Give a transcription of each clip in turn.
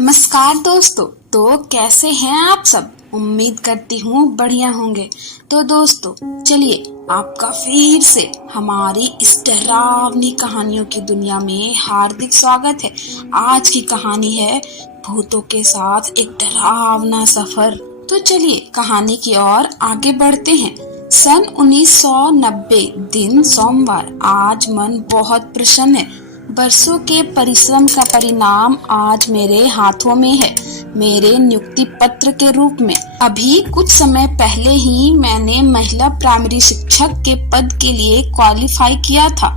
नमस्कार दोस्तों। तो कैसे हैं आप सब? उम्मीद करती हूँ बढ़िया होंगे। तो दोस्तों चलिए आपका फिर से हमारी इस डरावनी कहानियों की दुनिया में हार्दिक स्वागत है। आज की कहानी है भूतों के साथ एक डरावना सफर। तो चलिए कहानी की ओर आगे बढ़ते हैं। सन 1990 दिन सोमवार। आज मन बहुत प्रसन्न है। बरसों के परिश्रम का परिणाम आज मेरे हाथों में है, मेरे नियुक्ति पत्र के रूप में। अभी कुछ समय पहले ही मैंने महिला प्राइमरी शिक्षक के पद के लिए क्वालिफाई किया था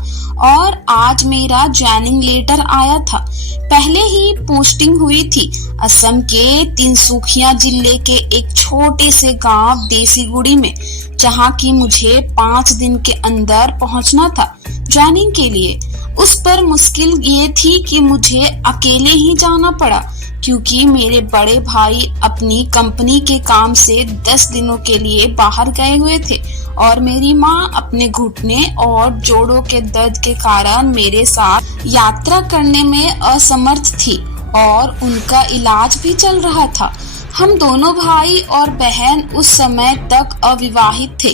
और आज मेरा ज्वाइनिंग लेटर आया था। पहले ही पोस्टिंग हुई थी असम के तिनसुकिया जिले के एक छोटे से गांव देसीगुड़ी में, जहां की मुझे 5 दिन के अंदर पहुंचना था ज्वाइनिंग के लिए। उस पर मुश्किल ये थी कि मुझे अकेले ही जाना पड़ा, क्योंकि मेरे बड़े भाई अपनी कंपनी के काम से 10 दिनों के लिए बाहर गए हुए थे और मेरी माँ अपने घुटने और जोड़ों के दर्द के कारण मेरे साथ यात्रा करने में असमर्थ थी और उनका इलाज भी चल रहा था। हम दोनों भाई और बहन उस समय तक अविवाहित थे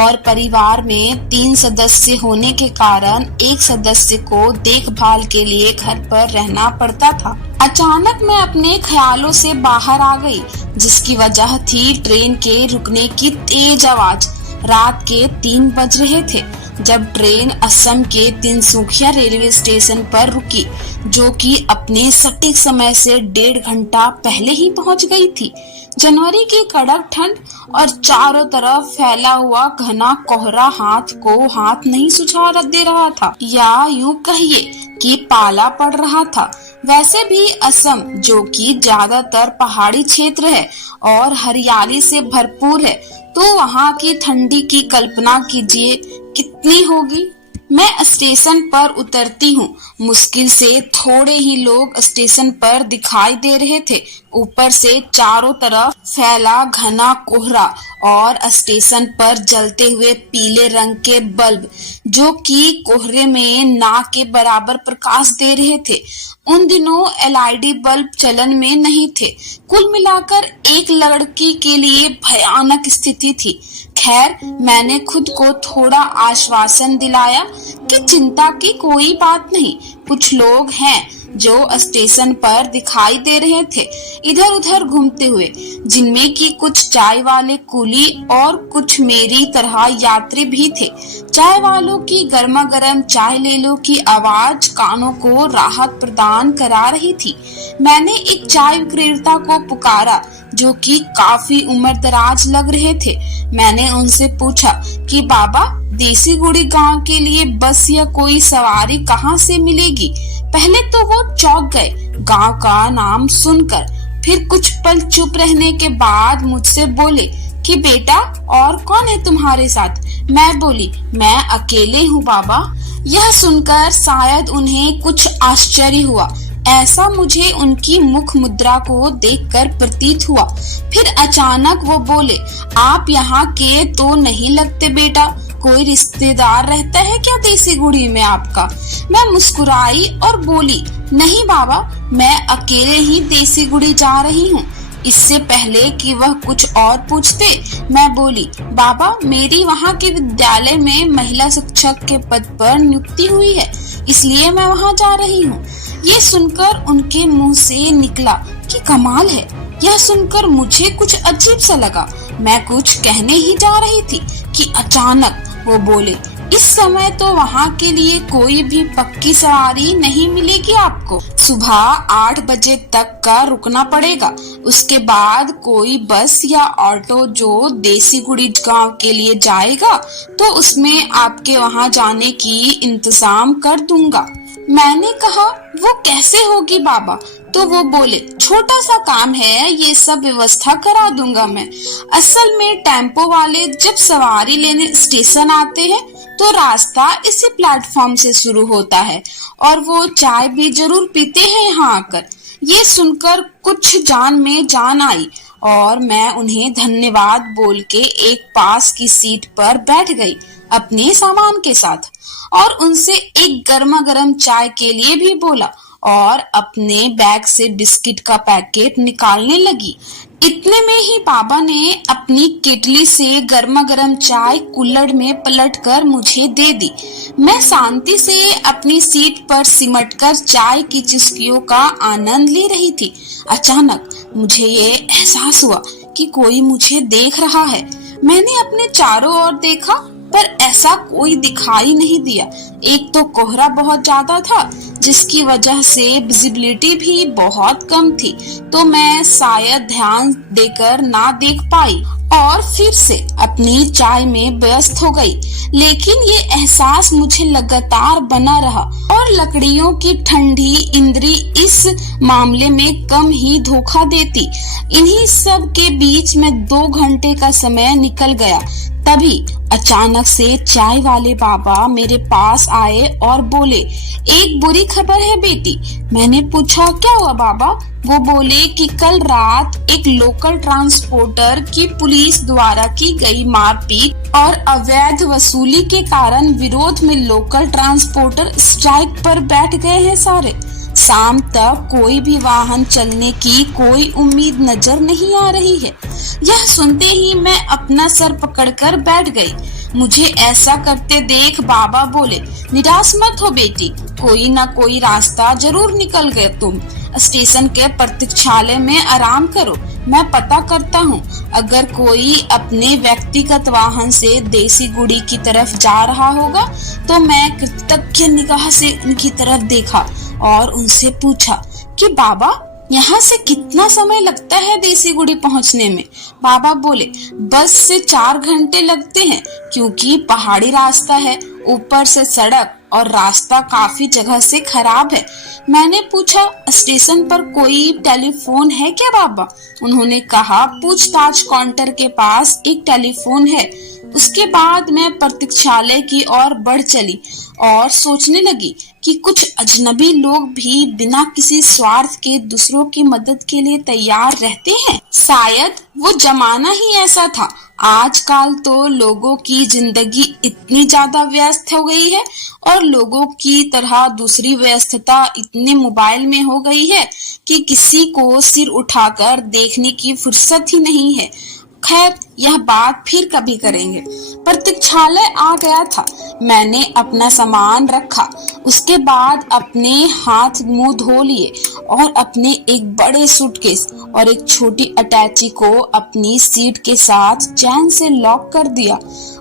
और परिवार में 3 सदस्य होने के कारण एक सदस्य को देखभाल के लिए घर पर रहना पड़ता था। अचानक मैं अपने ख्यालों से बाहर आ गई, जिसकी वजह थी ट्रेन के रुकने की तेज आवाज। रात के 3 बज रहे थे जब ट्रेन असम के तिनसुकिया रेलवे स्टेशन पर रुकी, जो कि अपने सटीक समय से 1.5 घंटा पहले ही पहुंच गई थी। जनवरी की कड़क ठंड और चारों तरफ फैला हुआ घना कोहरा हाथ को हाथ नहीं सुझा दे रहा था, या यूं कहिए कि पाला पड़ रहा था। वैसे भी असम, जो कि ज्यादातर पहाड़ी क्षेत्र है और हरियाली से भरपूर है, तो वहाँ की ठंडी की कल्पना कीजिए कितनी होगी। मैं स्टेशन पर उतरती हूँ। मुश्किल से थोड़े ही लोग स्टेशन पर दिखाई दे रहे थे। ऊपर से चारों तरफ फैला घना कोहरा और स्टेशन पर जलते हुए पीले रंग के बल्ब, जो कि कोहरे में नाक के बराबर प्रकाश दे रहे थे। उन दिनों एलईडी बल्ब चलन में नहीं थे। कुल मिलाकर एक लड़की के लिए भयानक स्थिति थी। खैर, मैंने खुद को थोड़ा आश्वासन दिलाया कि चिंता की कोई बात नहीं। कुछ लोग हैं जो स्टेशन पर दिखाई दे रहे थे, इधर उधर घूमते हुए, जिनमें कि कुछ चाय वाले कुली और कुछ मेरी तरह यात्री भी थे। चाय वालों की गर्मा गर्म चाय ले लो की आवाज कानों को राहत प्रदान करा रही थी। मैंने एक चाय विक्रेता को पुकारा, जो कि काफी उम्र दराज लग रहे थे। मैंने उनसे पूछा कि बाबा, देसीगुड़ी गांव के लिए बस या कोई सवारी कहाँ से मिलेगी? पहले तो वो चौंक गए गांव का नाम सुनकर। फिर कुछ पल चुप रहने के बाद मुझसे बोले कि बेटा, और कौन है तुम्हारे साथ? मैं बोली, मैं अकेले हूँ बाबा। यह सुनकर शायद उन्हें कुछ आश्चर्य हुआ, ऐसा मुझे उनकी मुख मुद्रा को देखकर प्रतीत हुआ। फिर अचानक वो बोले, आप यहाँ के तो नहीं लगते बेटा, कोई रिश्तेदार रहता है क्या देसीगुड़ी में आपका? मैं मुस्कुराई और बोली, नहीं बाबा, मैं अकेले ही देसीगुड़ी जा रही हूँ। इससे पहले कि वह कुछ और पूछते, मैं बोली, बाबा, मेरी वहाँ के विद्यालय में महिला शिक्षक के पद पर नियुक्ति हुई है, इसलिए मैं वहाँ जा रही हूँ। ये सुनकर उनके मुंह से निकला कि कमाल है। यह सुनकर मुझे कुछ अजीब सा लगा। मैं कुछ कहने ही जा रही थी कि अचानक वो बोले, इस समय तो वहाँ के लिए कोई भी पक्की सवारी नहीं मिलेगी आपको। सुबह 8 बजे तक का रुकना पड़ेगा। उसके बाद कोई बस या ऑटो जो देसीगुड़ी गांव के लिए जाएगा, तो उसमें आपके वहाँ जाने की इंतजाम कर दूंगा। मैंने कहा, वो कैसे होगी बाबा? तो वो बोले, छोटा सा काम है, ये सब व्यवस्था करा दूंगा मैं। असल में टेम्पो वाले जब सवारी लेने स्टेशन आते हैं तो रास्ता इसी प्लेटफॉर्म से शुरू होता है और वो चाय भी जरूर पीते हैं यहाँ आकर। ये सुनकर कुछ जान में जान आई और मैं उन्हें धन्यवाद बोल के एक पास की सीट पर बैठ गई अपने सामान के साथ और उनसे एक गर्मा गर्म चाय के लिए भी बोला और अपने बैग से बिस्किट का पैकेट निकालने लगी। इतने में ही बाबा ने अपनी केटली से गर्मा गर्म चाय कुल्हड़ में पलटकर मुझे दे दी। मैं शांति से अपनी सीट पर सिमटकर चाय की चुस्कियों का आनंद ले रही थी। अचानक मुझे ये एहसास हुआ कि कोई मुझे देख रहा है। मैंने अपने चारों ओर देखा पर ऐसा कोई दिखाई नहीं दिया। एक तो कोहरा बहुत ज्यादा था जिसकी वजह से विजिबिलिटी भी बहुत कम थी, तो मैं शायद ध्यान देकर ना देख पाई और फिर से अपनी चाय में व्यस्त हो गई। लेकिन ये एहसास मुझे लगातार बना रहा और लकड़ियों की ठंडी इंद्री इस मामले में कम ही धोखा देती। इन्हीं सब के बीच में 2 घंटे का समय निकल गया। तभी अचानक से चाय वाले बाबा मेरे पास आए और बोले, एक बुरी खबर है बेटी। मैंने पूछा, क्या हुआ बाबा? वो बोले कि कल रात एक लोकल ट्रांसपोर्टर की पुलिस द्वारा की गई मारपीट और अवैध वसूली के कारण विरोध में लोकल ट्रांसपोर्टर स्ट्राइक पर बैठ गए हैं सारे। शाम तक कोई भी वाहन चलने की कोई उम्मीद नजर नहीं आ रही है। यह सुनते ही मैं अपना सर पकड़कर बैठ गई। मुझे ऐसा करते देख बाबा बोले, निराश मत हो बेटी, कोई ना कोई रास्ता जरूर निकल गए। तुम स्टेशन के प्रतीक्षालय में आराम करो, मैं पता करता हूँ। अगर कोई अपने व्यक्तिगत वाहन से देसी गुड़ी की तरफ जा रहा होगा तो मैं कृतज्ञ निगाह से उनकी तरफ देखा और उनसे पूछा कि बाबा, यहाँ से कितना समय लगता है देसी गुड़ी पहुँचने में? बाबा बोले, बस से 4 घंटे लगते हैं, क्योंकि पहाड़ी रास्ता है, ऊपर से सड़क और रास्ता काफी जगह से खराब है। मैंने पूछा, स्टेशन पर कोई टेलीफोन है क्या बाबा? उन्होंने कहा, पूछताछ काउंटर के पास एक टेलीफोन है। उसके बाद मैं प्रतीक्षालय की ओर बढ़ चली और सोचने लगी कि कुछ अजनबी लोग भी बिना किसी स्वार्थ के दूसरों की मदद के लिए तैयार रहते हैं। शायद वो जमाना ही ऐसा था। आजकल तो लोगों की जिंदगी इतनी ज्यादा व्यस्त हो गई है और लोगों की तरह दूसरी व्यस्तता इतने मोबाइल में हो गई है कि किसी को सिर उठाकर देखने की फुर्सत ही नहीं है। खैर, यह बात फिर कभी करेंगे। प्रतीक्षालय आ गया था। मैंने अपना सामान रखा, उसके बाद अपने हाथ मुंह धो लिए और अपने एक बड़े सूटकेस और एक छोटी अटैची को अपनी सीट के साथ चैन से लॉक कर दिया।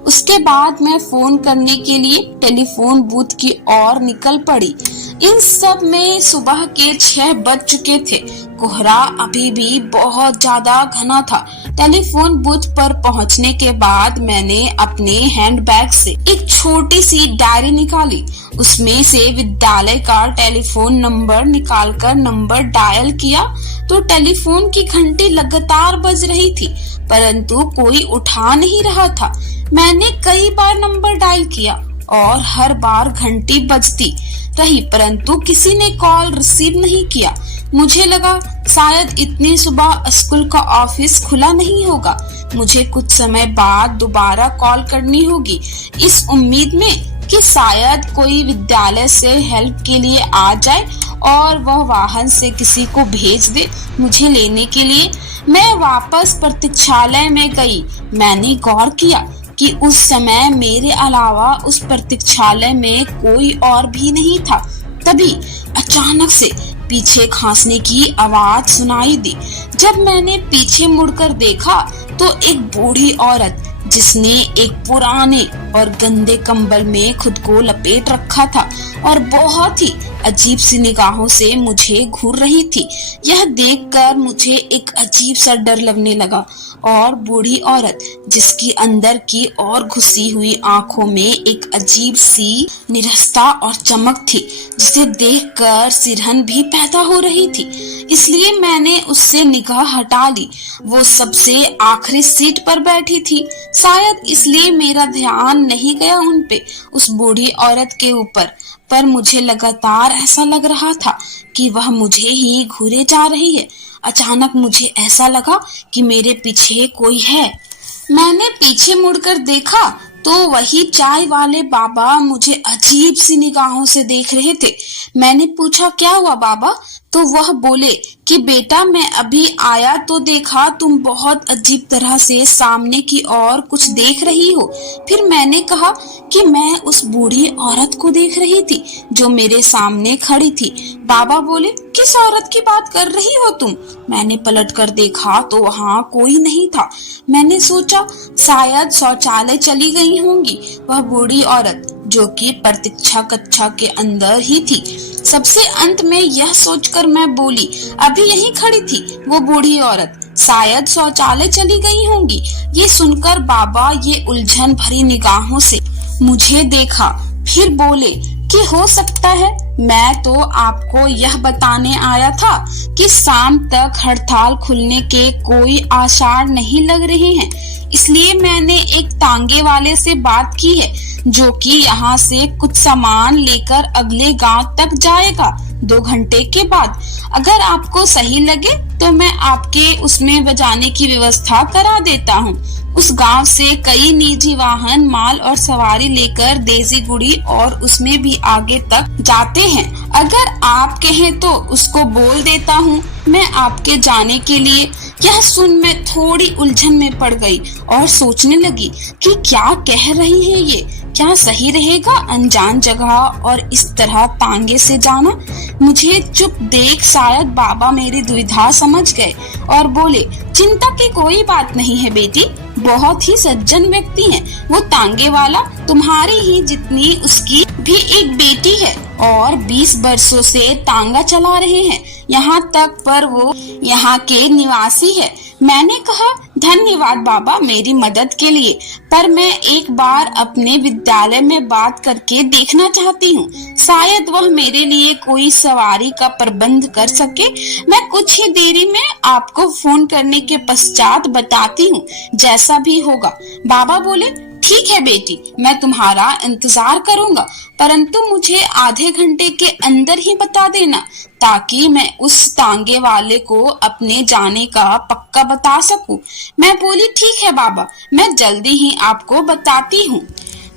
उसके बाद मैं फोन करने के लिए टेलीफोन बूथ की ओर निकल पड़ी। इन सब में सुबह के 6 बज चुके थे। कोहरा अभी भी बहुत ज्यादा घना था। टेलीफोन बूथ पर पहुंचने के बाद मैंने अपने हैंडबैग से एक छोटी सी डायरी निकाली। उसमें से विद्यालय का टेलीफोन नंबर निकालकर नंबर डायल किया तो टेलीफोन की घंटी लगातार बज रही थी, परंतु कोई उठा नहीं रहा था। मैंने कई बार नंबर डायल किया और हर बार घंटी बजती रही, परंतु किसी ने कॉल रिसीव नहीं किया। मुझे लगा शायद इतनी सुबह स्कूल का ऑफिस खुला नहीं होगा। मुझे कुछ समय बाद दोबारा कॉल करनी होगी, इस उम्मीद में कि शायद कोई विद्यालय से हेल्प के लिए आ जाए और वह वाहन से किसी को भेज दे मुझे लेने के लिए। मैं वापस प्रतीक्षालय में गई। मैंने गौर किया कि उस समय मेरे अलावा उस प्रतीक्षालय में कोई और भी नहीं था। तभी अचानक से पीछे खांसने की आवाज सुनाई दी। जब मैंने पीछे मुड़कर देखा तो एक बूढ़ी औरत जिसने एक पुराने और गंदे कंबल में खुद को लपेट रखा था और बहुत ही अजीब सी निगाहों से मुझे घूर रही थी। यह देखकर मुझे एक अजीब सा डर लगने लगा और बूढ़ी औरत जिसकी अंदर की ओर घुसी हुई आंखों में एक अजीब सी निरस्ता और चमक थी, जिसे देखकर सिरहन भी पैदा हो रही थी। इसलिए मैंने उससे निगाह हटा ली। वो सबसे आखिरी सीट पर बैठी थी। शायद इसलिए मेरा ध्यान नहीं गया उन पे, उस बूढ़ी औरत के ऊपर, पर मुझे लगातार ऐसा लग रहा था कि वह मुझे ही घूरे जा रही है। अचानक मुझे ऐसा लगा कि मेरे पीछे कोई है। मैंने पीछे मुड़कर देखा तो वही चाय वाले बाबा मुझे अजीब सी निगाहों से देख रहे थे। मैंने पूछा, क्या हुआ बाबा? तो वह बोले कि बेटा, मैं अभी आया तो देखा तुम बहुत अजीब तरह से सामने की ओर कुछ देख रही हो। फिर मैंने कहा कि मैं उस बूढ़ी औरत को देख रही थी जो मेरे सामने खड़ी थी। बाबा बोले, किस औरत की बात कर रही हो तुम? मैंने पलट कर देखा तो वहाँ कोई नहीं था। मैंने सोचा शायद शौचालय चली गई होंगी वह बूढ़ी औरत, जो कि प्रतीक्षा कक्षा के अंदर ही थी। सबसे अंत में यह सोचकर मैं बोली, अभी यहीं खड़ी थी वो बूढ़ी औरत, शायद शौचालय चली गई होंगी। ये सुनकर बाबा ये उलझन भरी निगाहों से मुझे देखा, फिर बोले कि हो सकता है। मैं तो आपको यह बताने आया था कि शाम तक हड़ताल खुलने के कोई आसार नहीं लग रहे हैं, इसलिए मैंने एक तांगे वाले से बात की है जो कि यहाँ से कुछ सामान लेकर अगले गांव तक जाएगा 2 घंटे के बाद। अगर आपको सही लगे तो मैं आपके उसमें बजाने की व्यवस्था करा देता हूँ। उस गांव से कई निजी वाहन माल और सवारी लेकर देजीगुड़ी और उसमें भी आगे तक जाते हैं। अगर आप कहें तो उसको बोल देता हूँ मैं आपके जाने के लिए। यह सुन मैं थोड़ी उलझन में पड़ गई और सोचने लगी कि क्या कह रही है ये, क्या सही रहेगा अनजान जगह और इस तरह तांगे से जाना? मुझे चुप देख शायद बाबा मेरी दुविधा समझ गए और बोले, चिंता की कोई बात नहीं है बेटी, बहुत ही सज्जन व्यक्ति है वो तांगे वाला, तुम्हारी ही जितनी उसकी भी एक बेटी है और 20 वर्षों से तांगा चला रहे हैं यहाँ तक, पर वो यहाँ के निवासी है। मैंने कहा, धन्यवाद बाबा मेरी मदद के लिए, पर मैं एक बार अपने विद्यालय में बात करके देखना चाहती हूँ, शायद वह मेरे लिए कोई सवारी का प्रबंध कर सके। मैं कुछ ही देरी में आपको फोन करने के पश्चात बताती हूँ, जैसा भी होगा। बाबा बोले, ठीक है बेटी, मैं तुम्हारा इंतजार करूंगा, परंतु मुझे आधे घंटे के अंदर ही बता देना ताकि मैं उस तांगे वाले को अपने जाने का पक्का बता सकूं। मैं बोली, ठीक है बाबा, मैं जल्दी ही आपको बताती हूँ।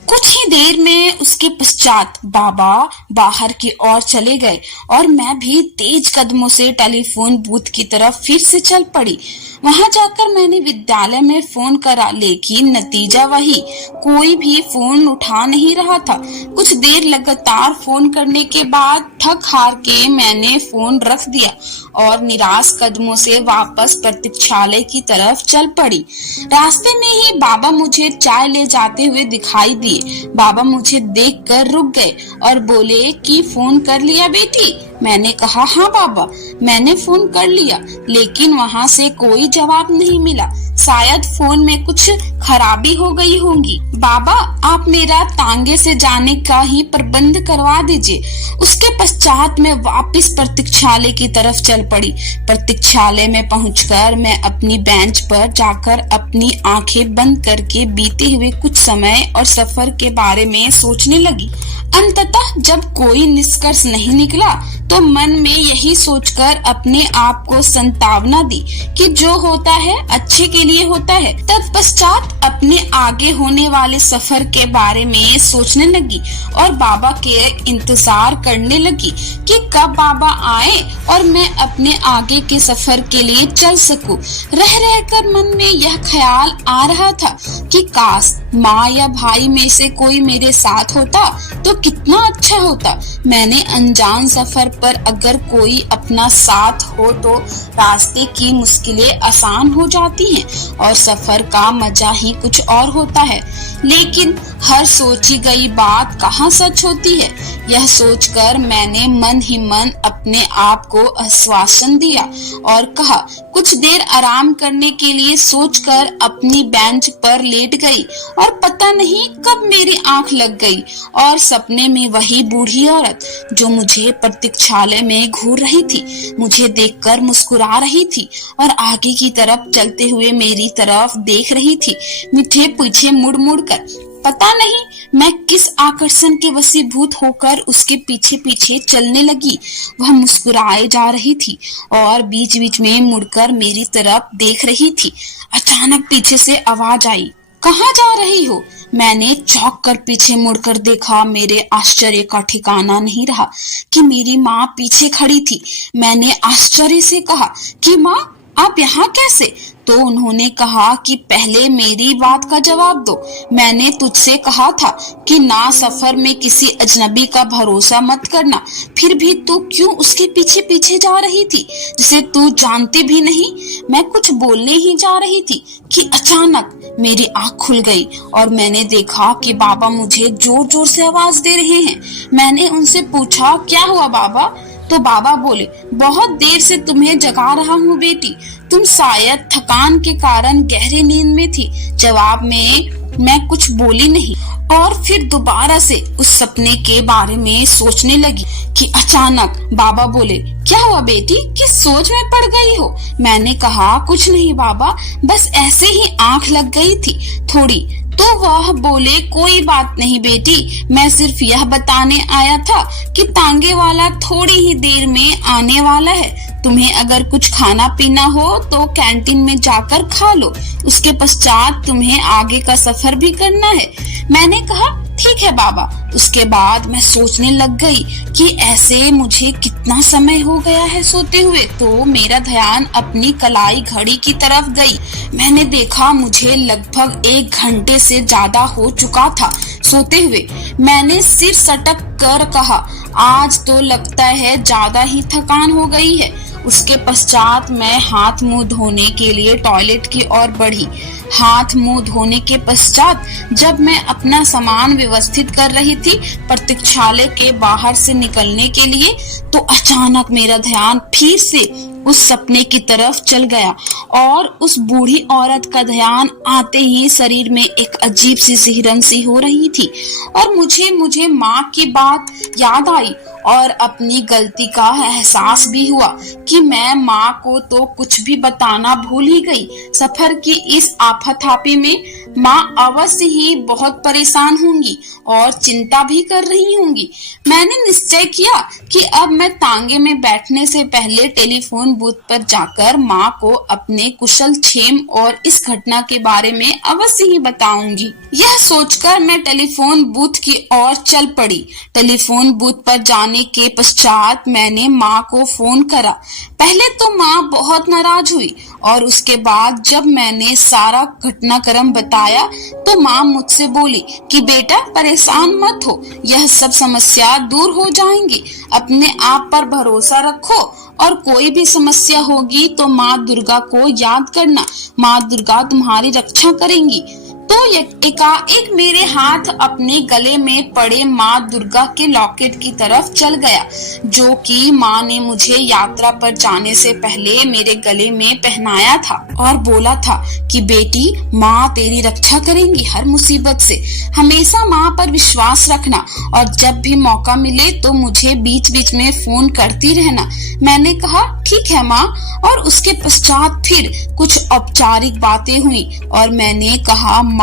कुछ ही देर में उसके पश्चात बाबा बाहर की ओर चले गए और मैं भी तेज कदमों से टेलीफोन बूथ की तरफ फिर से चल पड़ी। वहां जाकर मैंने विद्यालय में फोन करा, लेकिन नतीजा वही, कोई भी फोन उठा नहीं रहा था। कुछ देर लगातार फोन करने के बाद थक हार के मैंने फोन रख दिया और निराश कदमों से वापस प्रतीक्षालय की तरफ चल पड़ी। रास्ते में ही बाबा मुझे चाय ले जाते हुए दिखाई दिए। बाबा मुझे देखकर रुक गए और बोले कि फोन कर लिया बेटी? मैंने कहा, हाँ बाबा, मैंने फोन कर लिया, लेकिन वहाँ से कोई जवाब नहीं मिला। शायद फोन में कुछ खराबी हो गई होगी। बाबा, आप मेरा तांगे से जाने का ही प्रबंध करवा दीजिए। उसके पश्चात मैं वापस प्रतीक्षालय की तरफ चल पड़ी। प्रतीक्षालय में पहुंचकर मैं अपनी बेंच पर जाकर अपनी आंखें बंद करके बीते हुए कुछ समय और सफर के बारे में सोचने लगी। अंततः जब कोई निष्कर्ष नहीं निकला तो मन में यही सोचकर अपने आप को सांत्वना दी कि जो होता है अच्छे के लिए होता है। तत्पश्चात अपने आगे होने वाले सफर के बारे में सोचने लगी और बाबा के इंतजार करने लगी कि कब बाबा आए और मैं अपने आगे के सफर के लिए चल सकूं। रह रहकर मन में यह ख्याल आ रहा था कि काश माँ या भाई में से कोई मेरे साथ होता तो कितना अच्छा होता। मैंने अनजान सफर पर अगर कोई अपना साथ हो तो रास्ते की मुश्किलें आसान हो जाती हैं और सफर का मजा ही कुछ और होता है। लेकिन हर सोची गई बात कहाँ सच होती है? यह सोचकर मैंने मन ही मन अपने आप को आश्वासन दिया और कहा, कुछ देर आराम करने के लिए सोचकर अपनी बेंच पर लेट गई और पता नहीं कब मेरी आंख लग गई और सपने में वही बूढ़ी औरत जो मुझे प्रतीक्षालय में घूर रही थी, मुझे देखकर मुस्कुरा रही थी और आगे की तरफ चलते हुए मेरी तरफ देख रही थी, मुझे पीछे मुड़ मुड़ कर। पता नहीं मैं किस आकर्षण के वशीभूत होकर उसके पीछे पीछे चलने लगी। वह मुस्कुराए जा रही थी और बीच बीच में मुड़कर मेरी तरफ देख रही थी। अचानक पीछे से आवाज आई, कहाँ जा रही हो? मैंने चौंक कर पीछे मुड़कर देखा। मेरे आश्चर्य का ठिकाना नहीं रहा कि मेरी माँ पीछे खड़ी थी। मैंने आश्चर्य से कहा कि माँ, आप यहाँ कैसे? तो उन्होंने कहा कि पहले मेरी बात का जवाब दो। मैंने तुझसे कहा था कि ना सफर में किसी अजनबी का भरोसा मत करना, फिर भी तू क्यों उसके पीछे पीछे जा रही थी जिसे तू जानती भी नहीं? मैं कुछ बोलने ही जा रही थी कि अचानक मेरी आंख खुल गई और मैंने देखा कि बाबा मुझे जोर जोर से आवाज दे रहे हैं। मैंने उनसे पूछा, क्या हुआ बाबा? तो बाबा बोले, बहुत देर से तुम्हें जगा रहा हूँ बेटी, तुम शायद थकान के कारण गहरी नींद में थी। जवाब में मैं कुछ बोली नहीं और फिर दोबारा से उस सपने के बारे में सोचने लगी कि अचानक बाबा बोले, क्या हुआ बेटी, किस सोच में पड़ गई हो? मैंने कहा, कुछ नहीं बाबा, बस ऐसे ही आंख लग गई थी थोड़ी। तो वह बोले, कोई बात नहीं बेटी, मैं सिर्फ यह बताने आया था कि तांगे वाला थोड़ी ही देर में आने वाला है। तुम्हें अगर कुछ खाना पीना हो तो कैंटीन में जाकर खा लो, उसके पश्चात तुम्हें आगे का सफर भी करना है। मैंने कहा, ठीक है बाबा। उसके बाद मैं सोचने लग गई कि ऐसे मुझे कितना समय हो गया है सोते हुए। तो मेरा ध्यान अपनी कलाई घड़ी की तरफ गई। मैंने देखा मुझे लगभग 1 घंटे से ज्यादा हो चुका था सोते हुए। मैंने सिर सटक कर कहा, आज तो लगता है ज्यादा ही थकान हो गई है। उसके पश्चात मैं हाथ मुंह धोने के लिए टॉयलेट की ओर बढ़ी। हाथ मुंह धोने के पश्चात जब मैं अपना सामान व्यवस्थित कर रही थी प्रतीक्षालय के बाहर से निकलने के लिए, तो अचानक मेरा ध्यान फिर से उस सपने की तरफ चल गया और उस बूढ़ी औरत का ध्यान आते ही शरीर में एक अजीब सी सिहरन सी हो रही थी और मुझे माँ की बात याद आई और अपनी गलती का एहसास भी हुआ कि मैं माँ को तो कुछ भी बताना भूल ही गई। सफर की इस आफताफी में माँ अवश्य ही बहुत परेशान होंगी और चिंता भी कर रही होंगी। मैंने निश्चय किया कि अब मैं तांगे में बैठने से पहले टेलीफोन बूथ पर जाकर माँ को अपने कुशल क्षेम और इस घटना के बारे में अवश्य ही बताऊंगी। यह सोचकर मैं टेलीफोन बूथ की ओर चल पड़ी। टेलीफोन बूथ पर जाने के पश्चात मैंने माँ को फोन करा। पहले तो माँ बहुत नाराज हुई और उसके बाद जब मैंने सारा घटनाक्रम बताया तो माँ मुझसे बोली कि बेटा परेशान मत हो, यह सब समस्या दूर हो जाएंगी, अपने आप पर भरोसा रखो और कोई भी समस्या होगी तो माँ दुर्गा को याद करना, माँ दुर्गा तुम्हारी रक्षा करेंगी। तो एकाएक मेरे हाथ अपने गले में पड़े माँ दुर्गा के लॉकेट की तरफ चल गया, जो कि माँ ने मुझे यात्रा पर जाने से पहले मेरे गले में पहनाया था और बोला था कि बेटी माँ तेरी रक्षा करेंगी हर मुसीबत से, हमेशा माँ पर विश्वास रखना और जब भी मौका मिले तो मुझे बीच बीच में फोन करती रहना। मैंने कहा, ठीक है माँ। और उसके पश्चात फिर कुछ औपचारिक बातें हुई और मैंने कहा, माँ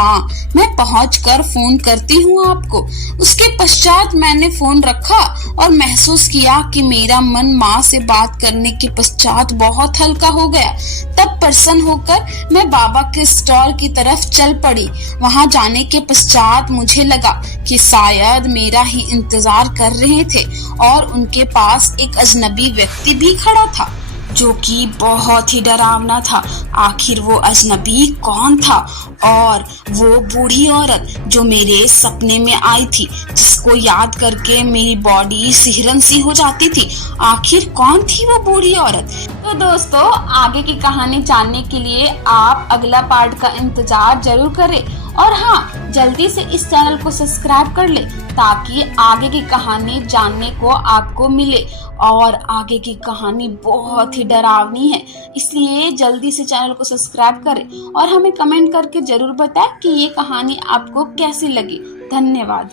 मैं पहुंचकर फोन करती हूँ आपको। उसके पश्चात मैंने फोन रखा और महसूस किया कि मेरा मन माँ से बात करने के पश्चात बहुत हल्का हो गया। तब प्रसन्न होकर मैं बाबा के स्टॉल की तरफ चल पड़ी। वहां जाने के पश्चात मुझे लगा कि शायद मेरा ही इंतजार कर रहे थे और उनके पास एक अजनबी व्यक्ति भी खड़ा था जो कि बहुत ही डरावना था। आखिर वो अजनबी कौन था? और वो बूढ़ी औरत जो मेरे सपने में आई थी, जिसको याद करके मेरी बॉडी सिहरन सी हो जाती थी, आखिर कौन थी वो बूढ़ी औरत? तो दोस्तों, आगे की कहानी जानने के लिए आप अगला पार्ट का इंतजार जरूर करें और हाँ, जल्दी से इस चैनल को सब्सक्राइब कर ले ताकि आगे की कहानी जानने को आपको मिले। और आगे की कहानी बहुत ही डरावनी है, इसलिए जल्दी से चैनल को सब्सक्राइब करें और हमें कमेंट करके जरूर बताएं कि ये कहानी आपको कैसी लगी। धन्यवाद।